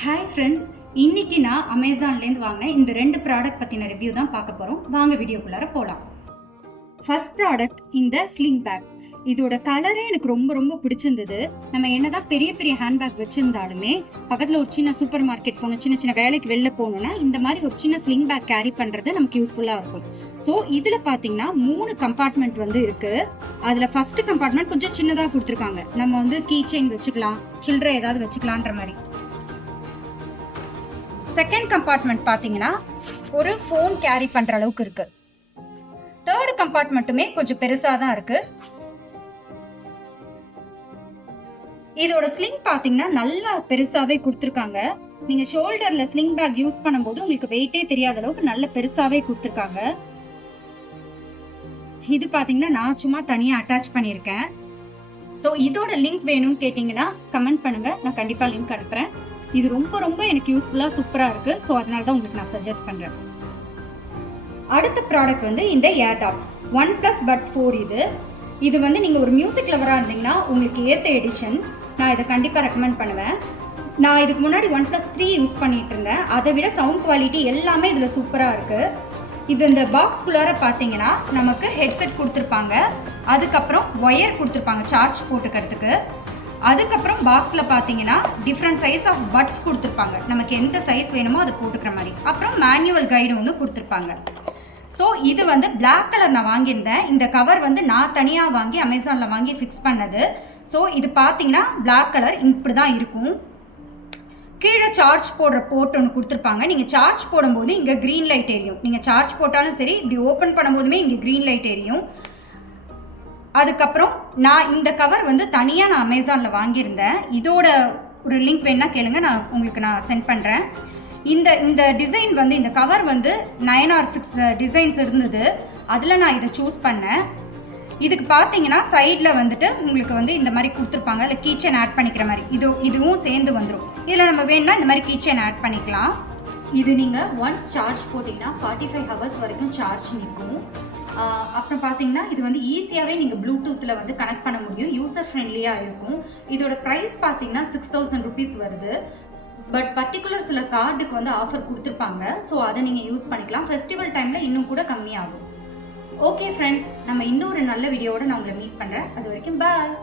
Hi friends, இன்னைக்கு நான் அமேசான்லேருந்து வாங்கின இந்த 2 ப்ராடக்ட் பற்றின ரிவ்யூ தான் பார்க்க போகிறோம். வாங்க வீடியோக்குள்ளார போகலாம். ஃபர்ஸ்ட் ப்ராடக்ட் இந்த ஸ்லிங் பேக். இதோட கலரே எனக்கு ரொம்ப பிடிச்சிருந்தது. நம்ம என்னதான் பெரிய பெரிய ஹேண்ட்பேக் வச்சிருந்தாலுமே பக்கத்தில் ஒரு சின்ன சூப்பர் மார்க்கெட் போகணும், சின்ன வேலைக்கு வெளில போகணும்னா இந்த மாதிரி ஒரு சின்ன ஸ்லிங் பேக் கேரி பண்ணுறது நமக்கு யூஸ்ஃபுல்லாக இருக்கும். ஸோ இதில் பார்த்தீங்கன்னா 3 கம்பார்ட்மெண்ட் இருக்குது. அதில் ஃபர்ஸ்ட் கம்பார்ட்மெண்ட் கொஞ்சம் சின்னதாக கொடுத்துருக்காங்க. நம்ம வந்து கீ செயின் வச்சுக்கலாம், சில்லறை ஏதாவது வச்சுக்கலான்ற மாதிரி. செகண்ட் கம்பார்ட்மெண்ட் பார்த்தீங்கன்னா ஒரு ஃபோன் கேரி பண்ணுற அளவுக்கு இருக்கு. தேர்ட் கம்பார்ட்மெண்ட்டுமே கொஞ்சம் பெருசாக தான் இருக்கு. இதோட ஸ்லிங் பார்த்தீங்கன்னா நல்லா பெருசாவே கொடுத்துருக்காங்க. நீங்க ஷோல்டர்ல ஸ்லிங் பேக் யூஸ் பண்ணும்போது உங்களுக்கு வெயிட்டே தெரியாத அளவுக்கு நல்ல பெருசாவே கொடுத்துருக்காங்க. இது பார்த்தீங்கன்னா நான் சும்மா தனியாக அட்டாச் பண்ணியிருக்கேன். ஸோ இதோட லிங்க் வேணும்னு கேட்டிங்கன்னா கமெண்ட் பண்ணுங்க, நான் கண்டிப்பாக லிங்க் அனுப்புகிறேன். இது ரொம்ப எனக்கு யூஸ்ஃபுல்லாக சூப்பராக இருக்குது. ஸோ அதனால தான் உங்களுக்கு நான் சஜஸ்ட் பண்ணுறேன். அடுத்த ப்ராடக்ட் வந்து இந்த ஏர்டாப்ஸ் OnePlus Buds 4. இது வந்து நீங்கள் ஒரு மியூசிக் லவராக இருந்தீங்கன்னா உங்களுக்கு ஏற்ற எடிஷன். நான் இதை கண்டிப்பாக ரெக்கமெண்ட் பண்ணுவேன். நான் இதுக்கு முன்னாடி OnePlus 3 யூஸ் பண்ணிகிட்டு இருந்தேன். அதை விட சவுண்ட் குவாலிட்டி எல்லாமே இதில் சூப்பராக இருக்குது. இது இந்த பாக்ஸ்குள்ளார பார்த்தீங்கன்னா நமக்கு ஹெட்செட் கொடுத்துருப்பாங்க, அதுக்கப்புறம் ஒயர் கொடுத்துருப்பாங்க சார்ஜ் போட்டுக்கிறதுக்கு. அதுக்கப்புறம் பாக்ஸில் பார்த்தீங்கன்னா டிஃப்ரெண்ட் சைஸ் ஆஃப் பட்ஸ் கொடுத்துருப்பாங்க, நமக்கு எந்த சைஸ் வேணுமோ அதை போட்டுக்கிற மாதிரி. அப்புறம் மேனுவல் கைடு ஒன்று கொடுத்துருப்பாங்க. ஸோ இது வந்து பிளாக் கலர் நான் வாங்கியிருந்தேன். இந்த கவர் வந்து நான் தனியாக வாங்கி அமேசானில் வாங்கி ஃபிக்ஸ் பண்ணது. ஸோ இது பார்த்தீங்கன்னா பிளாக் கலர் இப்படி தான் இருக்கும். கீழே சார்ஜ் போடுற போர்ட் ஒன்று கொடுத்துருப்பாங்க. நீங்கள் சார்ஜ் போடும்போது இங்கே க்ரீன் லைட் எரியும். நீங்கள் சார்ஜ் போட்டாலும் சரி, இப்படி ஓப்பன் பண்ணும்போதுமே இங்கே க்ரீன் லைட் எரியும். அதுக்கப்புறம் நான் இந்த கவர் வந்து தனியாக நான் அமேசானில் வாங்கியிருந்தேன். இதோட ஒரு லிங்க் வேணால் கேளுங்க, நான் உங்களுக்கு சென்ட் பண்ணுறேன். இந்த டிசைன் வந்து இந்த கவர் வந்து 9 or 6 டிசைன்ஸ் இருந்தது. அதில் நான் இதை சூஸ் பண்ணேன். இதுக்கு பார்த்தீங்கன்னா சைடில் வந்துட்டு உங்களுக்கு வந்து இந்த மாதிரி கொடுத்துருப்பாங்க, இல்லை கீச்சன் ஆட் பண்ணிக்கிற மாதிரி. இதுவும் சேர்ந்து வந்துடும். இதில் நம்ம வேணும்னா இந்த மாதிரி கீச்சன் ஆட் பண்ணிக்கலாம். இது நீங்கள் ஒன்ஸ் சார்ஜ் போட்டிங்கன்னா 45 hours வரைக்கும் சார்ஜ் நிற்கும். அப்புறம் பார்த்தீங்கன்னா இது வந்து ஈஸியாகவே நீங்கள் ப்ளூடூத்தில் வந்து கனெக்ட் பண்ண முடியும். யூசர் ஃப்ரெண்ட்லியாக இருக்கும். இதோட ப்ரைஸ் பார்த்தீங்கன்னா 6000 rupees வருது. பட் பர்டிகுலர் சில கார்டுக்கு வந்து ஆஃபர் கொடுத்துருப்பாங்க. ஸோ அதை நீங்கள் யூஸ் பண்ணிக்கலாம். ஃபெஸ்டிவல் டைமில் இன்னும் கூட கம்மியாகும். ஓகே ஃப்ரெண்ட்ஸ், நம்ம இன்னொரு நல்ல வீடியோவோட நான் உங்களை மீட் பண்ணுறேன். அது வரைக்கும் பாய்.